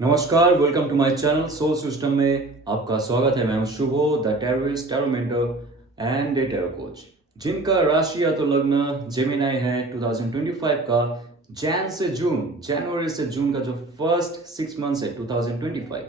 नमस्कार, welcome to my channel soul system में आपका स्वागत है। मैं हूं Shubho, the tarotist, tarot mentor and a tarot coach, जिनका राशि या तो लग्न जेमिनाई है। 2025 का जनवरी से जून का जो फर्स्ट 6 मंथ्स है 2025,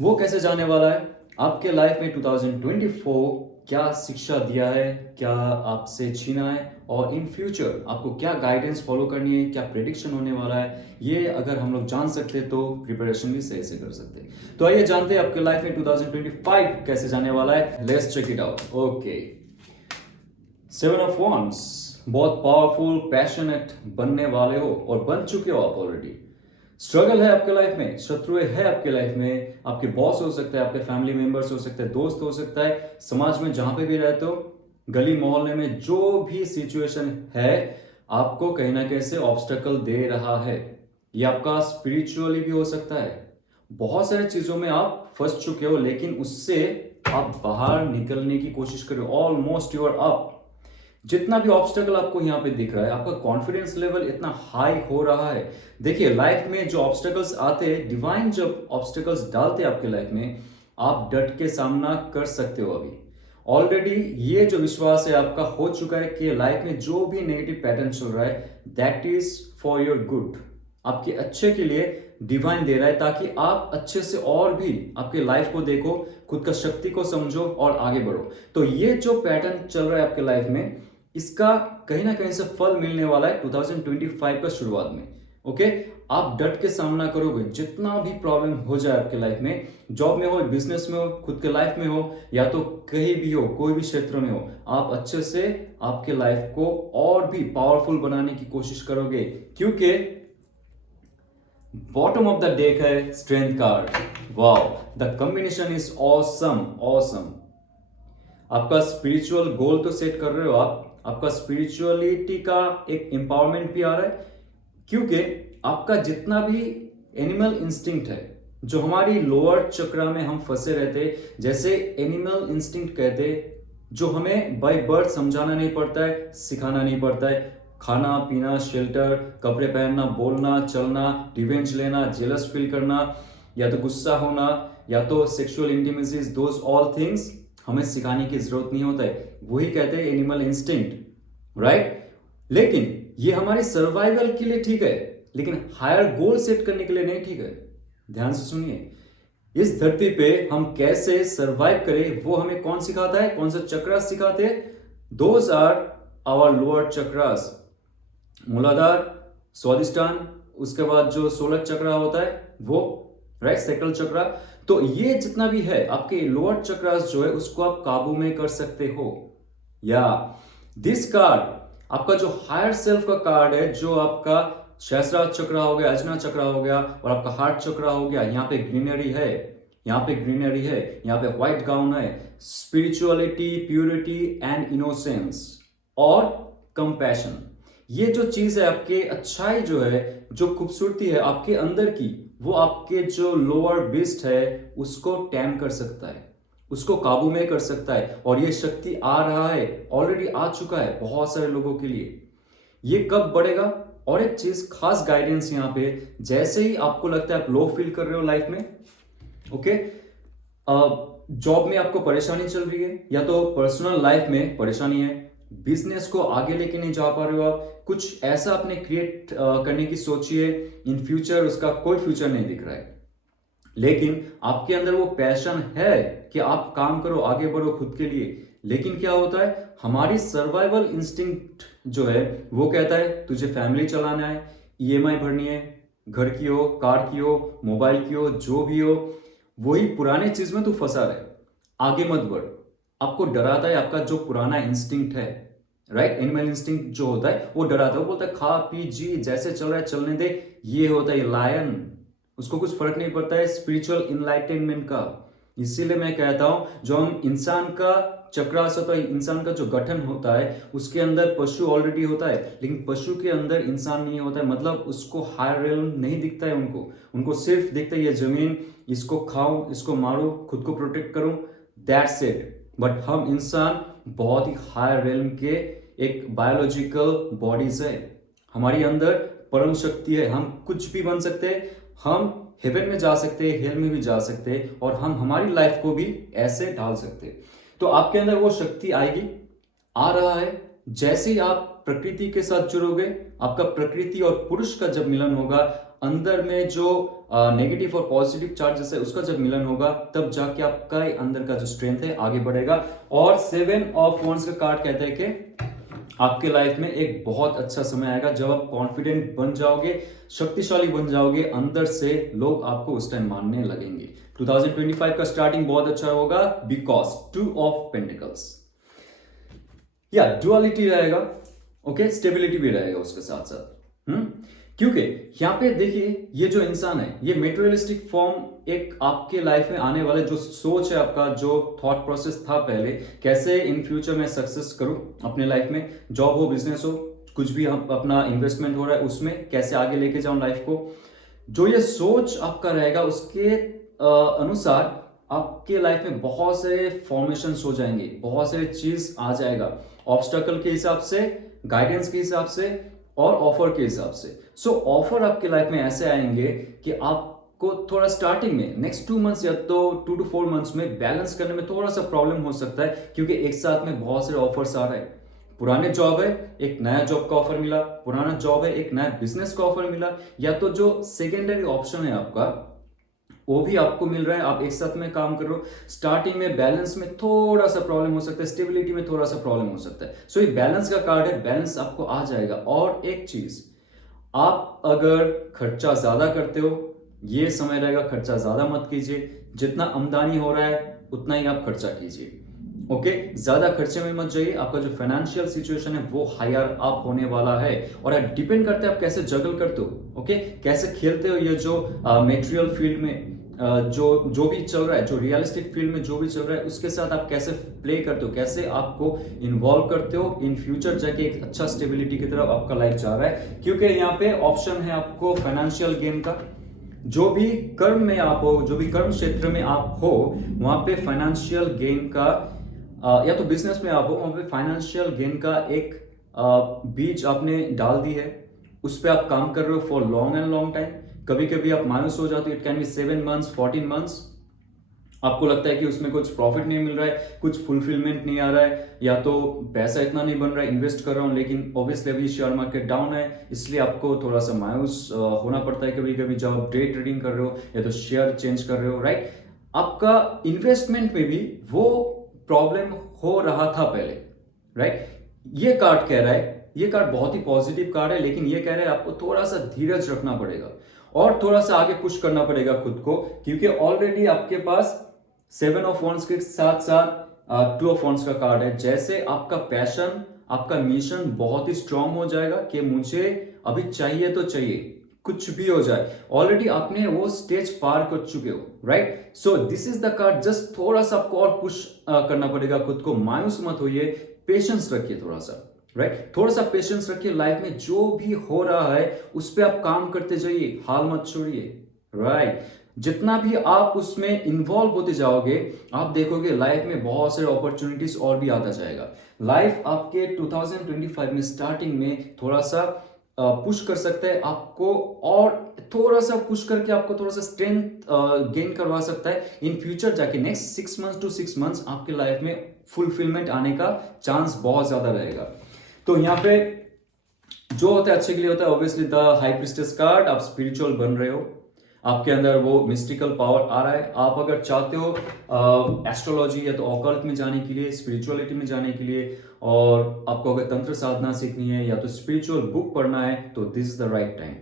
वो कैसे जाने वाला है आपके लाइफ में। 2024 क्या शिक्षा दिया है, क्या आपसे छीना है, और इन फ्यूचर आपको क्या गाइडेंस फॉलो करनी है, क्या प्रेडिक्शन होने वाला है, ये अगर हम लोग जान सकते तो प्रिपरेशन भी सही से कर सकते। तो आइए जानते हैं आपके लाइफ में 2025 कैसे जाने वाला है। Let's check it out. Okay, 7 of wands, बहुत पावरफुल पैशनेट बनने वाले हो और बन चुके हो आप ऑलरेडी। स्ट्रगल है आपके लाइफ में, शत्रुएं है आपके लाइफ में, आपके बॉस हो सकते हैं, आपके फैमिली मेंबर्स हो सकते हैं, दोस्त हो सकता है, समाज में जहां पे भी रहते हो, गली मोहल्ले में जो भी सिचुएशन है, आपको कहीं ना कहीं से ऑब्स्टेकल दे रहा है। ये आपका स्पिरिचुअली भी हो सकता है। बहुत सारी चीजों में आप फंस चुके हो, लेकिन उससे आप बाहर निकलने की कोशिश कर रहे हो। Almost you are up. जितना भी ऑब्स्टेकल आपको यहाँ पे दिख रहा है, आपका कॉन्फिडेंस लेवल इतना हाई हो रहा है। देखिए, लाइफ में जो ऑब्स्टेकल्स आते हैं, डिवाइन जब ऑब्स्टेकल्स डालते हैं आपके लाइफ में, आप डट के सामना कर सकते हो। अभी ऑलरेडी ये जो विश्वास है आपका हो चुका है कि लाइफ में जो भी नेगेटिव पैटर्न चल रहा है, that is for your good, आपके अच्छे के लिए डिवाइन दे रहा है, ताकि आप अच्छे से और भी आपके लाइफ को देखो, खुद का शक्ति को समझो और आगे बढ़ो। तो ये जो पैटर्न चल रहा है आपके लाइफ में, इसका कहीं ना कहीं से फल मिलने वाला है 2025 का शुरुआत में। ओके, आप डट के सामना करोगे, जितना भी प्रॉब्लम हो जाए आपके लाइफ में, जॉब में हो, बिजनेस में हो, खुद के लाइफ में हो, या तो कहीं भी हो, कोई भी क्षेत्र में हो, आप अच्छे से आपके लाइफ को और भी पावरफुल बनाने की कोशिश करोगे, क्योंकि बॉटम ऑफ द डेक है strength card. Wow, the combination is awesome awesome. आपका स्पिरिचुअल गोल तो सेट कर रहे हो आप, आपका स्पिरिचुअलिटी का एक एम्पावरमेंट भी आ रहा है, क्योंकि आपका जितना भी एनिमल इंस्टिंक्ट है, जो हमारी लोअर चक्रा में हम फंसे रहते, जैसे एनिमल इंस्टिंक्ट कहते, जो हमें बाय बर्थ समझाना नहीं पड़ता है, सिखाना नहीं पड़ता है, खाना पीना, शेल्टर, कपड़े पहनना, बोलना, चलना, रिवेंज लेना, जेलस फील करना, या तो गुस्सा होना, या तो sexual intimacies, those all things हमें सिखाने की जरूरत नहीं होता है। वही कहते हैं एनिमल इंस्टिंक्ट, राइट। लेकिन ये हमारी सर्वाइवल के लिए ठीक है, लेकिन हायर गोल सेट करने के लिए नहीं ठीक है। ध्यान से सुनिए, इस धरती पे हम कैसे सरवाइव करें, वो हमें कौन सिखाता है, कौन सा चक्रास सिखाते हैं? Those are our lower chakras, Muladhara, Swadhisthana, उसके बाद जो 16 चक्रा होता है वो, राइट, सेक्रल चक्रा। तो ये जितना भी है आपके लोअर चक्रास जो है, उसको आप काबू में कर सकते हो। या दिस कार्ड, आपका जो हायर सेल्फ का कार्ड है, जो आपका सहस्रार चक्रा हो गया, अजना चक्रा हो गया, और आपका हार्ट चक्रा हो गया, यहाँ पे ग्रीनरी है, यहाँ पे ग्रीनरी है, यहाँ पे व्हाइट गाउन है, स्पिरिचुअलिटी, प्यूरिटी एंड इनोसेंस और कंपैशन। ये जो चीज है, आपके अच्छाई जो है, जो खूबसूरती है आपके अंदर की, वो आपके जो लोअर बिस्ट है उसको टैम कर सकता है, उसको काबू में कर सकता है। और ये शक्ति आ रहा है, ऑलरेडी आ चुका है बहुत सारे लोगों के लिए। ये कब बढ़ेगा? और एक चीज खास गाइडेंस यहाँ पे, जैसे ही आपको लगता है आप लो फील कर रहे हो लाइफ में, ओके, जॉब में आपको परेशानी चल रही है, या तो पर्सनल लाइफ में परेशानी है, बिजनेस को आगे लेके नहीं जा पा रहे हो आप, कुछ ऐसा आपने क्रिएट करने की सोची है, इन फ्यूचर उसका कोई फ्यूचर नहीं दिख रहा है, लेकिन आपके अंदर वो पैशन है कि आप काम करो, आगे बढ़ो खुद के लिए। लेकिन क्या होता है, हमारी सर्वाइवल इंस्टिंक्ट जो है वो कहता है तुझे फैमिली चलाना है, ईएमआई भरनी है, घर की हो, कार की हो, मोबाइल की हो, जो भी हो, वही पुराने चीज में तू फंसा रहे, आगे मत बढ़। आपको डराता है आपका जो पुराना इंस्टिंक्ट है, राइट, एनिमल इंस्टिंक्ट जो होता है वो डराता है, वो बोलता है खा पी जी, जैसे चल रहा है चलने दे। ये होता है लायन, उसको कुछ फर्क नहीं पड़ता है स्पिरिचुअल इनलाइटनमेंट का। इसीलिए मैं कहता हूं, जो हम इंसान का चक्रास होता है, इंसान का जो गठन होता है, उसके अंदर पशु ऑलरेडी होता है, लेकिन पशु के अंदर इंसान नहीं होता है। मतलब उसको हायर रेलम नहीं दिखता है, उनको उनको सिर्फ दिखता है ये जमीन, इसको खाऊं, इसको मारूं, खुद को प्रोटेक्ट करूं, दैट्स इट। बट हम इंसान बहुत ही हायर रेलम के एक बायोलॉजिकल बॉडीज है, हमारी अंदर परम शक्ति है, हम कुछ भी बन सकते हैं, हम हेवन में जा सकते हैं, हेल में भी जा सकते हैं, और हम हमारी लाइफ को भी ऐसे ढाल सकते हैं। तो आपके अंदर वो शक्ति आएगी, आ रहा है। जैसे ही आप प्रकृति के साथ जुड़ोगे, आपका प्रकृति और पुरुष का जब मिलन होगा, अंदर में जो नेगेटिव और पॉजिटिव चार्जेस है उसका जब मिलन होगा, तब जाके आपका अंदर का जो स्ट्रेंथ है आगे बढ़ेगा। और 7 ऑफ वॉन्ड्स का कार्ड कहता है कि आपके लाइफ में एक बहुत अच्छा समय आएगा जब आप कॉन्फिडेंट बन जाओगे, शक्तिशाली बन जाओगे, अंदर से लोग आपको उस टाइम मानने लगेंगे। 2025 का स्टार्टिंग बहुत अच्छा होगा बिकॉज 2 ऑफ पेंटिकल्स, या डुअलिटी रहेगा, ओके, स्टेबिलिटी भी रहेगा उसके साथ साथ। क्योंकि यहां पे देखिए, ये जो इंसान है, ये मेटेरियलिस्टिक फॉर्म एक आपके लाइफ में आने वाले जो सोच है, आपका जो थॉट प्रोसेस था पहले, कैसे इन फ्यूचर में सक्सेस करूं अपने लाइफ में, जॉब हो, बिजनेस हो, कुछ भी हम अपना इन्वेस्टमेंट हो रहा है उसमें कैसे आगे लेके जाऊं लाइफ को, जो ये सोच आपका रहेगा उसके अनुसार आपके लाइफ में बहुत सारे फॉर्मेशंस हो जाएंगे, बहुत सारे चीज आ जाएगा, ऑब्स्टकल के हिसाब से, गाइडेंस के हिसाब से और ऑफर के हिसाब से। सो ऑफर आपके लाइफ में ऐसे आएंगे कि आपको थोड़ा स्टार्टिंग में नेक्स्ट 2 मंथ्स या तो 2 to 4 मंथ्स में बैलेंस करने में थोड़ा सा प्रॉब्लम हो सकता है, क्योंकि एक साथ में बहुत सारे ऑफर्स आ रहे हैं। पुराने जॉब है, एक नया जॉब का ऑफर मिला, पुराना जॉब है, एक नया बिजनेस का ऑफर मिला, या तो जो सेकेंडरी ऑप्शन है आपका वो भी आपको मिल रहा है, आप एक साथ में काम कर रहे हो। स्टार्टिंग में बैलेंस में थोड़ा सा प्रॉब्लम हो सकता है, स्टेबिलिटी में थोड़ा सा प्रॉब्लम हो सकता है। सो ये बैलेंस का कार्ड है, बैलेंस आपको आ जाएगा। और एक चीज, आप अगर खर्चा ज्यादा करते हो, ये समय रहेगा खर्चा ज्यादा मत कीजिए, जितना आमदनी हो रहा है उतना ही आप खर्चा कीजिए, ओके। ज्यादा खर्चे में मत जाइए, आपका जो फाइनेंशियल सिचुएशन है वो हायर अप होने वाला है, और डिपेंड करता है आप कैसे जगल करते हो, ओके, कैसे खेलते हो ये जो मेटेरियल फील्ड में जो भी चल रहा है, जो रियलिस्टिक फील्ड में जो भी चल रहा है, उसके साथ आप कैसे प्ले करते हो, कैसे आपको इन्वॉल्व करते हो, इन फ्यूचर जाके एक अच्छा स्टेबिलिटी की तरफ आपका लाइफ जा रहा है। क्योंकि यहाँ पे ऑप्शन है आपको फाइनेंशियल गेन का, जो भी कर्म में आप हो, जो भी कर्म क्षेत्र में आप हो, वहां पे फाइनेंशियल गेन का, या तो बिजनेस में आप हो, वहां पे फाइनेंशियल गेन का एक बीज आपने डाल दी है, उस पर आप काम कर रहे हो for long and long time. कभी कभी आप मायूस हो जाते हो, it can be 7 months, 14 months, आपको लगता है कि उसमें कुछ प्रॉफिट नहीं मिल रहा है, कुछ फुलफिलमेंट नहीं आ रहा है, या तो पैसा इतना नहीं बन रहा है, इन्वेस्ट कर रहा हूं लेकिन ऑब्वियसली अभी शेयर मार्केट डाउन है, इसलिए आपको थोड़ा सा मायूस होना पड़ता है कभी कभी जब आप डे ट्रेडिंग कर रहे हो या तो शेयर चेंज कर रहे हो, राइट। आपका इन्वेस्टमेंट में भी वो प्रॉब्लम हो रहा था पहले, राइट। ये कार्ड कह रहा है, ये कार्ड बहुत ही पॉजिटिव कार्ड है, लेकिन ये कह रहा है आपको थोड़ा सा धीरज रखना पड़ेगा और थोड़ा सा आगे पुश करना पड़ेगा खुद को, क्योंकि ऑलरेडी आपके पास 7 ऑफ वॉन्ड्स के साथ साथ 2 ऑफ वॉन्ड्स का कार्ड है। जैसे आपका पैशन, आपका मिशन बहुत ही स्ट्रांग हो जाएगा कि मुझे अभी चाहिए तो चाहिए, कुछ भी हो जाए, ऑलरेडी आपने वो स्टेज पार कर चुके हो, right. So this is the card, just थोड़ा सा आपको और पुश करना पड़ेगा खुद को, मायूस मत होइए, पेशेंस रखिए थोड़ा सा, राइट। थोड़ा सा पेशेंस रखिए, लाइफ में जो भी हो रहा है उस पर आप काम करते जाइए, हाल मत छोड़िए, राइट। जितना भी आप उसमें इन्वॉल्व होते जाओगे, आप देखोगे लाइफ में बहुत सारे अपॉर्चुनिटीज और भी आता जाएगा। लाइफ आपके 2025 में स्टार्टिंग में थोड़ा सा पुश कर सकता है आपको, और थोड़ा सा पुश करके आपको थोड़ा सा स्ट्रेंथ गेन करवा सकता है। इन फ्यूचर जाके नेक्स्ट 6 मंथ्स टू 6 मंथ्स आपके लाइफ में फुलफिलमेंट आने का चांस बहुत ज्यादा रहेगा। तो यहाँ पे जो होता है अच्छे के लिए होता है, obviously the high priestess card, आप स्पिरिचुअल बन रहे हो, आपके अंदर वो मिस्टिकल पावर आ रहा है। आप अगर चाहते हो एस्ट्रोलॉजी या तो ऑकल्ट में जाने के लिए, स्पिरिचुअलिटी में जाने के लिए, और आपको अगर तंत्र साधना सीखनी है या तो स्पिरिचुअल बुक पढ़ना है, तो this is the right time.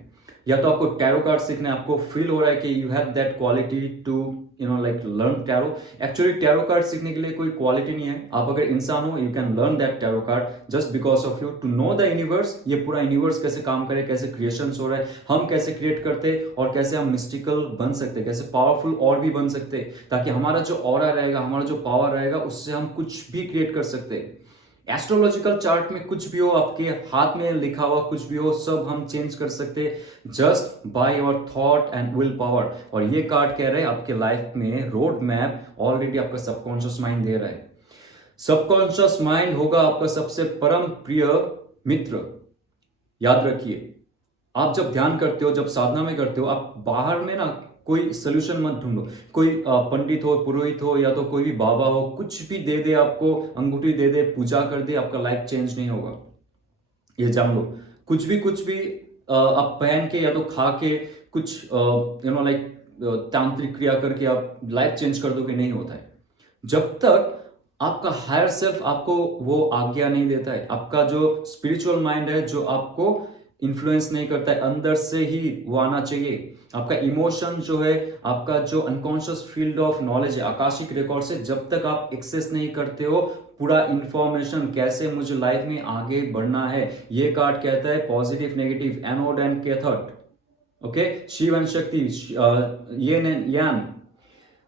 या तो आपको टैरो कार्ड सीखना है, आपको फील हो रहा है कि you have that quality to like learn tarot. Actually tarot card सीखने के लिए कोई क्वालिटी नहीं है, आप अगर इंसान हो, you can learn that tarot card just because of you to know the universe, ये पूरा यूनिवर्स कैसे काम करे, कैसे क्रिएशन हो रहा है, हम कैसे क्रिएट करते, और कैसे हम मिस्टिकल बन सकते, कैसे पावरफुल और भी बन सकते, ताकि हमारा जो ऑरा रहेगा, हमारा जो पावर रहेगा, उससे हम कुछ भी क्रिएट कर सकते। एस्ट्रोलॉजिकल चार्ट में कुछ भी हो, आपके हाथ में लिखा हुआ कुछ भी हो, सब हम चेंज कर सकते just by your thought and will power. और ये कार्ड कह रहे हैं आपके लाइफ में रोड मैप ऑलरेडी आपका सबकॉन्शियस माइंड दे रहा है। सबकॉन्शियस माइंड होगा आपका सबसे परम प्रिय मित्र, याद रखिए। आप जब ध्यान करते हो, जब साधना में करते हो, आप बाहर में ना कोई सोल्यूशन मत ढूंढो। कोई पंडित हो, पुरोहित हो, या तो कोई भी बाबा हो, कुछ भी दे दे आपको, अंगूठी दे दे, पूजा कर दे, आपका लाइफ चेंज नहीं होगा, ये जान लो। कुछ भी आप पहन के या तो खा के कुछ लाइक तांत्रिक क्रिया करके आप लाइफ चेंज कर दो कि नहीं होता है। जब तक आपका हायर सेल्फ आपको वो आज्ञा नहीं देता है, आपका जो स्पिरिचुअल माइंड है जो आपको इन्फ्लुएंस नहीं करता है, अंदर से ही वो आना चाहिए। आपका इमोशन जो है, आपका जो अनकॉन्शियस फील्ड ऑफ नॉलेज है, आकाशिक रिकॉर्ड से जब तक आप एक्सेस नहीं करते हो पूरा इंफॉर्मेशन, कैसे मुझे लाइफ में आगे बढ़ना है। ये कार्ड कहता है positive negative, anode and cathode. Okay, Shiva and Shakti, yin and यान।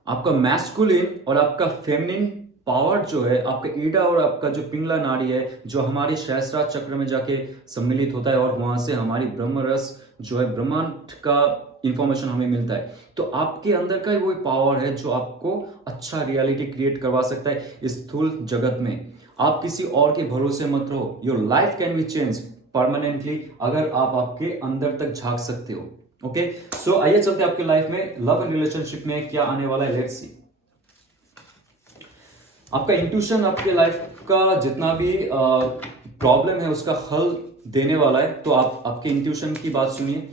आपका मैस्कुलिन और आपका फेमिनिन पावर जो है, आपका ईडा और आपका जो पिंगला नाड़ी है, जो हमारी सहस्त्रार चक्र में जाके सम्मिलित होता है और वहां से हमारी ब्रह्म रस जो है, ब्रह्मांड का इंफॉर्मेशन हमें मिलता है। तो आपके अंदर का वो पावर है जो आपको अच्छा रियलिटी क्रिएट करवा सकता है इस स्थूल जगत में। आप किसी और के भरोसे मत रहो। Your life can be change permanently अगर आप आपके अंदर तक झांक सकते हो। ओके, सो आइए चलते आपके लाइफ में लव एंड रिलेशनशिप में क्या आने वाला है, लेट्स सी। आपका इंट्यूशन आपके लाइफ का जितना भी प्रॉब्लम है उसका हल देने वाला है। तो आप आपके इंट्यूशन की बात सुनिए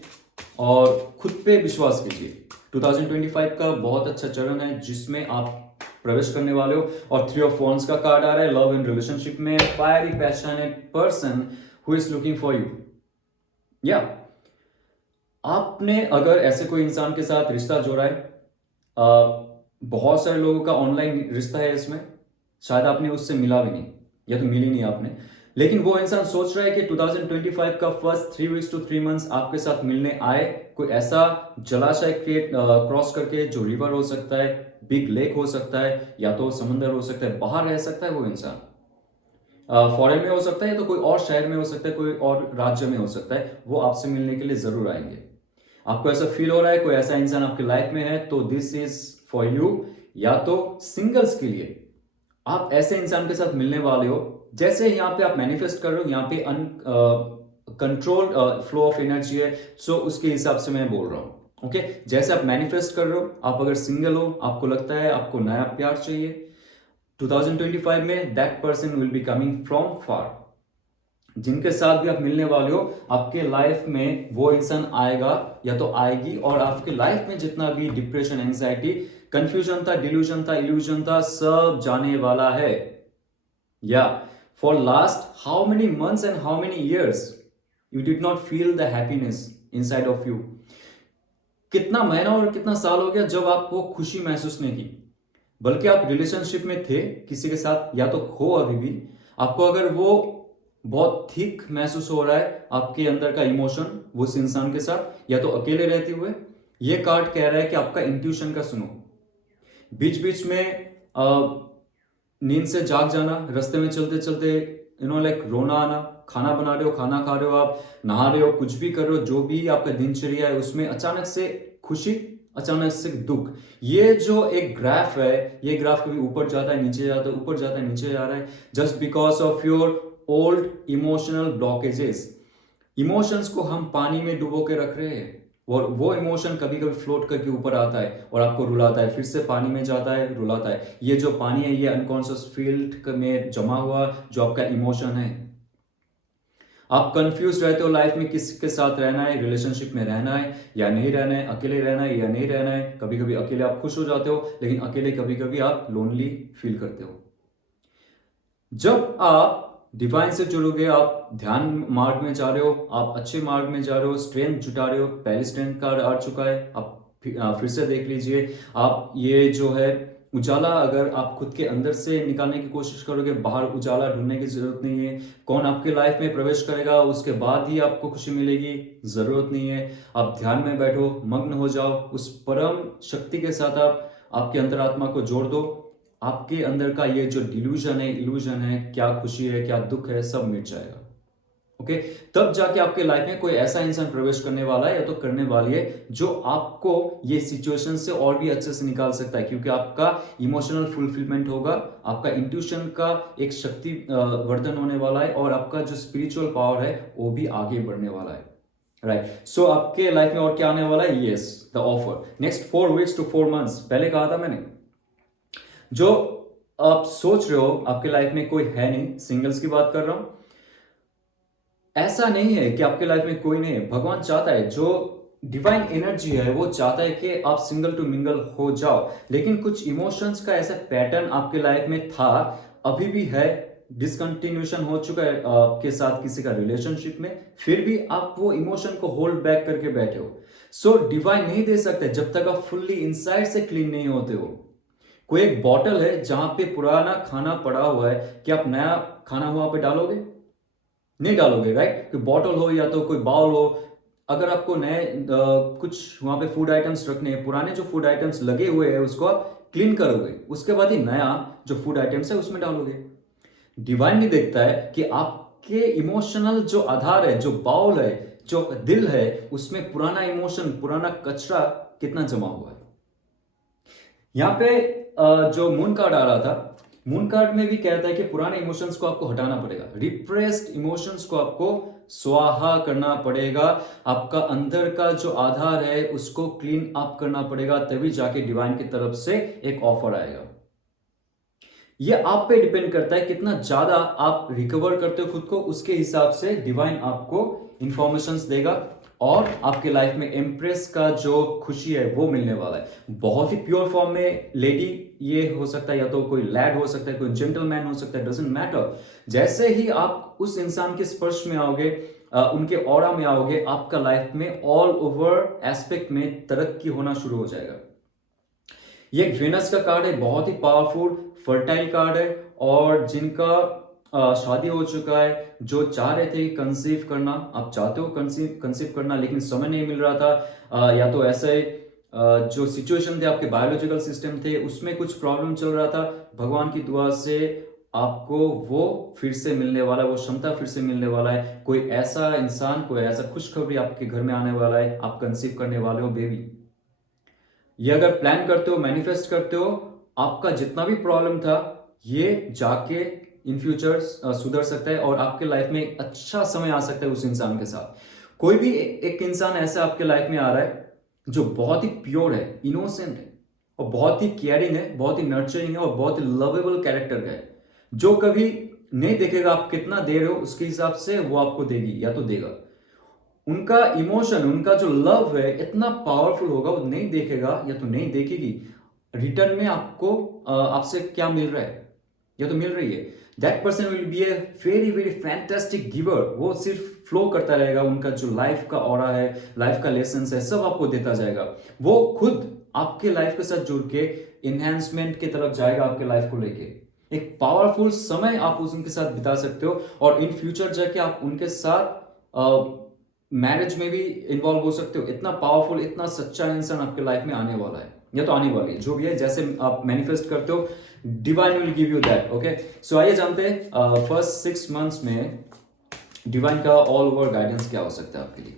और खुद पे विश्वास कीजिए। 2025 का बहुत अच्छा चरण है जिसमें आप प्रवेश करने वाले हो। और 3 ऑफ वॉन्ड्स का कार्ड आ रहा है लव एंड रिलेशनशिप में। Fiery passionate person who is looking for you. या आपने अगर ऐसे कोई इंसान के साथ रिश्ता जोड़ा है, बहुत सारे लोगों का ऑनलाइन रिश्ता है इसमें, शायद आपने उससे मिला भी नहीं या तो मिली नहीं आपने, लेकिन वो इंसान सोच रहा है कि 2025 का फर्स्ट 3 वीक्स टू 3 मंथ्स आपके साथ मिलने आए। कोई ऐसा जलाशय क्रिएट क्रॉस करके, जो रिवर हो सकता है, बिग लेक हो सकता है, या तो समंदर हो सकता है, बाहर रह सकता है वो इंसान, फॉरेन में हो सकता है, तो कोई और शहर में हो सकता है, कोई और राज्य में हो सकता है, वो आपसे मिलने के लिए जरूर आएंगे। आपको ऐसा फील हो रहा है कोई ऐसा इंसान आपके लाइफ में है, तो दिस इज फॉर यू। या तो सिंगल्स के लिए आप ऐसे इंसान के साथ मिलने वाले हो, जैसे यहाँ पे आप मैनिफेस्ट कर रहे हो, यहाँ पे कंट्रोल्ड फ्लो ऑफ एनर्जी है, सो उसके हिसाब से मैं बोल रहा हूं। ओके, जैसे आप मैनिफेस्ट कर रहे हो, आप अगर सिंगल हो, आपको लगता है आपको नया प्यार चाहिए 2025 में, that person will be coming from far. जिनके साथ भी आप मिलने वाले हो, आपके लाइफ में वो इंसान आएगा या तो आएगी, और आपके लाइफ में जितना भी डिप्रेशन, एंजाइटी, कंफ्यूजन था, डिल्यूजन था, इल्यूजन था, सब जाने वाला है। या for last how many months and how many years you did not feel the happiness inside of you. कितना महीना और कितना साल हो गया जब आपको खुशी महसूस नहीं की, बल्कि आप रिलेशनशिप में थे किसी के साथ, या तो हो अभी भी, आपको अगर वो बहुत थिक महसूस हो रहा है आपके अंदर का इमोशन उस इंसान के साथ, या तो अकेले रहते हुए। ये कार्ड कह रहा है कि आपका इंट्यूशन का सुनो। बीच बीच में नींद से जाग जाना, रास्ते में चलते चलते लाइक रोना आना, खाना बना रहे हो, खाना खा रहे हो, आप नहा रहे हो, कुछ भी कर रहे हो, जो भी आपका दिनचर्या है उसमें अचानक से खुशी, अचानक से दुख। ये जो एक ग्राफ है, ये ग्राफ कभी ऊपर जाता है, नीचे जाता है, ऊपर जाता है, नीचे जा रहा है, just because of your old emotional blockages. Emotions को हम पानी में डुबो के रख रहे हैं, और वो इमोशन कभी कभी फ्लोट करके ऊपर आता है और आपको रुलाता है, फिर से पानी में जाता है, रुलाता है। ये जो पानी है, ये अनकॉन्शियस फील्ड में जमा हुआ जो आपका इमोशन है। आप कंफ्यूज रहते हो लाइफ में, किसके साथ रहना है, रिलेशनशिप में रहना है या नहीं रहना है, अकेले रहना है या नहीं रहना है। कभी कभी अकेले आप खुश हो जाते हो, लेकिन अकेले कभी कभी आप लोनली फील करते हो। जब आप डिवाइन से जुड़ोगे, आप ध्यान मार्ग में जा रहे हो, आप अच्छे मार्ग में जा रहे हो, स्ट्रेंथ जुटा रहे हो। पहले स्ट्रेंथ कार्ड आ चुका है, आप फिर से देख लीजिए। आप ये जो है उजाला, अगर आप खुद के अंदर से निकालने की कोशिश करोगे, बाहर उजाला ढूंढने की जरूरत नहीं है। कौन आपके लाइफ में प्रवेश करेगा उसके बाद ही आपको खुशी मिलेगी, जरूरत नहीं है। आप ध्यान में बैठो, मग्न हो जाओ, उस परम शक्ति के साथ आप आपके अंतरात्मा को जोड़ दो। आपके अंदर का ये जो डिल्यूजन है, इल्यूजन है, क्या खुशी है, क्या दुख है, सब मिट जाएगा। ओके, तब जाके आपके लाइफ में कोई ऐसा इंसान प्रवेश करने वाला है या तो करने वाली है जो आपको ये सिचुएशन से और भी अच्छे से निकाल सकता है, क्योंकि आपका इमोशनल फुलफिलमेंट होगा, आपका इंट्यूशन का एक शक्ति वर्धन होने वाला है, और आपका जो स्पिरिचुअल पावर है वो भी आगे बढ़ने वाला है। राइट। सो आपके लाइफ में और क्या आने वाला है? Yes, the offer next 4 weeks to 4 months। पहले कहा था मैंने, जो आप सोच रहे हो आपके लाइफ में कोई है नहीं, सिंगल्स की बात कर रहा हूं, ऐसा नहीं है कि आपके लाइफ में कोई नहीं है। भगवान चाहता है, जो डिवाइन एनर्जी है वो चाहता है कि आप सिंगल टू मिंगल हो जाओ, लेकिन कुछ इमोशंस का ऐसा पैटर्न आपके लाइफ में था, अभी भी है, डिसकंटिन्यूशन हो चुका है आपके साथ किसी का रिलेशनशिप में, फिर भी आप वो इमोशन को होल्ड बैक करके बैठे हो। सो डिवाइन नहीं दे सकते जब तक आप फुल्ली इनसाइड से क्लीन नहीं होते हो। कोई एक बॉटल है जहां पे पुराना खाना पड़ा हुआ है, कि आप नया खाना वहां पे डालोगे? नहीं डालोगे, राइट? कि बॉटल हो या तो कोई बाउल हो, अगर आपको नए कुछ वहां पे फूड आइटम्स रखने हैं, पुराने जो फूड आइटम्स लगे हुए हैं उसको आप क्लीन करोगे, उसके बाद ही नया जो फूड आइटम्स है उसमें डालोगे। डिवाइन भी देखता है कि आपके इमोशनल जो आधार है, जो बाउल है, जो दिल है, उसमें पुराना इमोशन, पुराना कचरा कितना जमा हुआ है। यहाँ पे जो मून कार्ड आ रहा था, मून कार्ड में भी कहता है कि पुराने इमोशंस को आपको हटाना पड़ेगा, रिप्रेस्ड इमोशंस को आपको स्वाहा करना पड़ेगा, आपका अंदर का जो आधार है उसको क्लीन अप करना पड़ेगा, तभी जाके डिवाइन की तरफ से एक ऑफर आएगा। ये आप पे डिपेंड करता है कितना ज्यादा आप रिकवर करते हो खुद को, उसके हिसाब से डिवाइन आपको इंफॉर्मेशंस देगा और आपके लाइफ में एम्प्रेस का जो खुशी है वो मिलने वाला है। बहुत ही प्योर फॉर्म में लेडी ये हो सकता है, या तो कोई लैड हो सकता है, कोई जेंटलमैन हो सकता है, डजंट मैटर। जैसे ही आप उस इंसान के स्पर्श में आओगे, उनके ऑरा में आओगे, आपका लाइफ में ऑल ओवर एस्पेक्ट में तरक्की होना शुरू हो जाएगा। ये एक वेनस का कार्ड है, बहुत ही पावरफुल फर्टाइल कार्ड है, और जिनका शादी हो चुका है, जो चाह रहे थे कंसीव करना, आप चाहते हो कंसीव करना लेकिन समय नहीं मिल रहा था, या तो ऐसे जो सिचुएशन थे आपके बायोलॉजिकल सिस्टम थे उसमें कुछ प्रॉब्लम चल रहा था, भगवान की दुआ से आपको वो फिर से मिलने वाला है, वो क्षमता फिर से मिलने वाला है। कोई ऐसा इंसान, कोई ऐसा खुशखबरी आपके घर में आने वाला है, आप कंसीव करने वाले हो बेबी। ये अगर प्लान करते हो, मैनिफेस्ट करते हो, आपका जितना भी प्रॉब्लम था ये जाके इन फ्यूचर सुधर सकता है, और आपके लाइफ में एक अच्छा समय आ सकता है उस इंसान के साथ। कोई भी एक इंसान ऐसा आपके लाइफ में आ रहा है जो बहुत ही प्योर है, इनोसेंट है, और बहुत ही केयरिंग है, बहुत ही नर्चरिंग है, और बहुत ही लवेबल कैरेक्टर का है, जो कभी नहीं देखेगा आप कितना दे रहे हो, उसके हिसाब से वो आपको देगी या तो देगा। उनका इमोशन, उनका जो लव है इतना पावरफुल होगा, वो नहीं देखेगा या तो नहीं देखेगी, रिटर्न में आपको आपसे क्या मिल रहा है या तो मिल रही है। That person will be a very very fantastic giver. वो सिर्फ फ्लो करता रहेगा, उनका जो लाइफ का ऑरा है, लाइफ का लेसन है, सब आपको देता जाएगा। वो खुद आपके लाइफ के साथ जुड़ के इनहेंसमेंट की तरफ जाएगा, आपके लाइफ को लेके एक पावरफुल समय आप उनके साथ बिता सकते हो, और इन फ्यूचर जाके आप उनके साथ मैरिज में भी इन्वॉल्व हो सकते हो। इतना पावरफुल, इतना सच्चा इंसान आपके लाइफ में आने वाला है या तो आने वाली है, जो भी है, जैसे आप मैनिफेस्ट करते हो divine will give you that. Okay, so आइए जानते हैं फर्स्ट 6 months में डिवाइन का ऑल ओवर गाइडेंस क्या हो सकता है आपके लिए।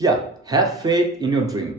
या have faith in your dream,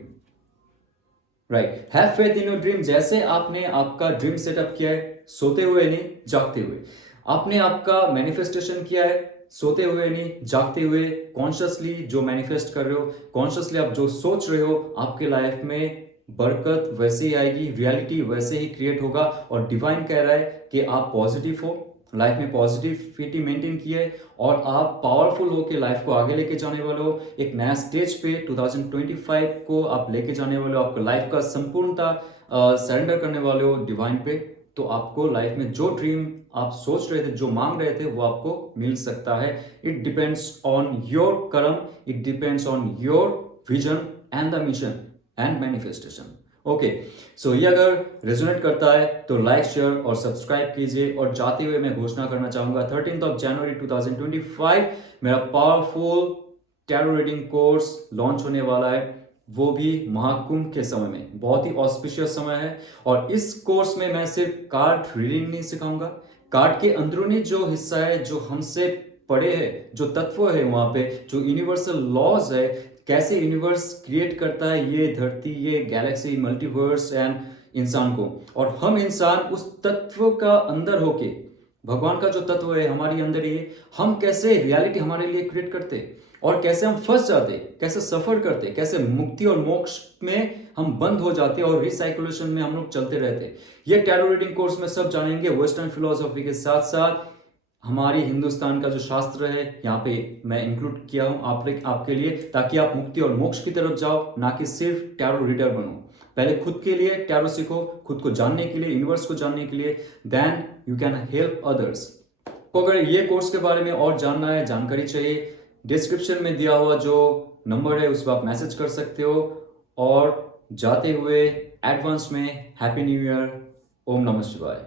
right, have faith in your dream. जैसे आपने आपका ड्रीम सेटअप किया है, सोते हुए नहीं जागते हुए, आपने आपका मैनिफेस्टेशन किया है सोते हुए नहीं जागते हुए, कॉन्शियसली जो मैनिफेस्ट कर रहे हो, कॉन्शियसली आप जो सोच रहे हो, आपके लाइफ में बरकत वैसे ही आएगी, रियलिटी वैसे ही क्रिएट होगा। और डिवाइन कह रहा है कि आप पॉजिटिव हो, लाइफ में पॉजिटिविटी मेंटेन किए, और आप पावरफुल हो के लाइफ को आगे लेके जाने वाले हो। एक नया स्टेज पे 2025 को आप लेके जाने वाले हो, आपको लाइफ का संपूर्णता सरेंडर करने वाले हो डिवाइन पे। तो आपको लाइफ में जो ड्रीम आप सोच रहे थे, जो मांग रहे थे, वो आपको मिल सकता है। It depends on your karma, it depends on your vision and the mission and manifestation. Okay, so ये अगर रेजोनेट करता है तो लाइक, शेयर और सब्सक्राइब कीजिए। और जाते हुए मैं घोषणा करना चाहूंगा 13 जनवरी 2025 मेरा powerful tarot reading course launch होने वाला है, वो भी महाकुंभ के समय में। बहुत ही ऑस्पिशियस समय है, और इस कोर्स में मैं सिर्फ कार्ड रीडिंग नहीं सिखाऊंगा, कार्ड के अंदरूनी जो हिस्सा है, जो हमसे पड़े है, जो तत्व है वहां पे, जो यूनिवर्सल लॉज है, कैसे यूनिवर्स क्रिएट करता है ये धरती, ये गैलेक्सी, मल्टीवर्स एंड इंसान को, और हम इंसान उस तत्व का अंदर होके, भगवान का जो तत्व है हमारे अंदर ही, हम कैसे रियलिटी हमारे लिए क्रिएट करते, और कैसे हम फंस जाते, कैसे सफर करते, कैसे मुक्ति और मोक्ष में हम बंद हो जाते और रिसाइकुलेशन में हम लोग चलते रहते। ये टैरो रीडिंग कोर्स में सब जानेंगे। वेस्टर्न फिलोसॉफी के साथ साथ हमारी हिंदुस्तान का जो शास्त्र है यहाँ पे मैं इंक्लूड किया हूँ आपके लिए, ताकि आप मुक्ति और मोक्ष की तरफ जाओ, ना कि सिर्फ टैरो रीडर बनो। पहले खुद के लिए टैरो सीखो, खुद को जानने के लिए, यूनिवर्स को जानने के लिए, then you can help others. तो अगर ये कोर्स के बारे में और जानना है, जानकारी चाहिए, डिस्क्रिप्शन में दिया हुआ जो नंबर है उस पर आप मैसेज कर सकते हो। और जाते हुए एडवांस में हैप्पी न्यू ईयर, ओम नमः शिवाय।